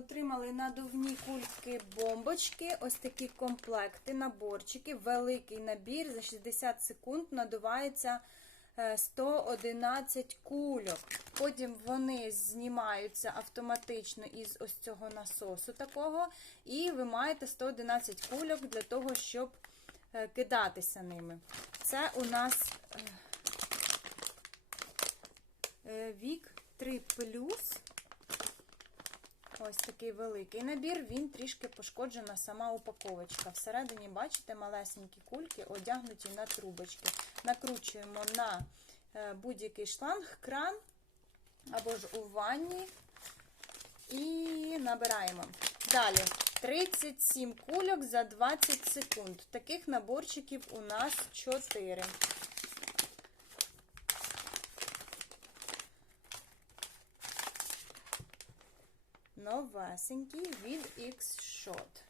Отримали надувні кульки бомбочки, ось такі комплекти, наборчики, великий набір. За 60 секунд надувається е, 111 кульок. Потім вони знімаються автоматично із ось цього насосу такого. І ви маєте 111 кульок для того, щоб е, кидатися ними. Це у нас е, е, вік 3 Ось такий великий набір, він трішки пошкоджена сама упаковочка. Всередині, бачите, малесенькі кульки одягнуті на трубочки. Накручуємо на е, будь-який шланг, кран або ж у ванні і набираємо. Далі 37 кульок за 20 секунд. Таких наборчиків у нас 4. Novasinki with X shot.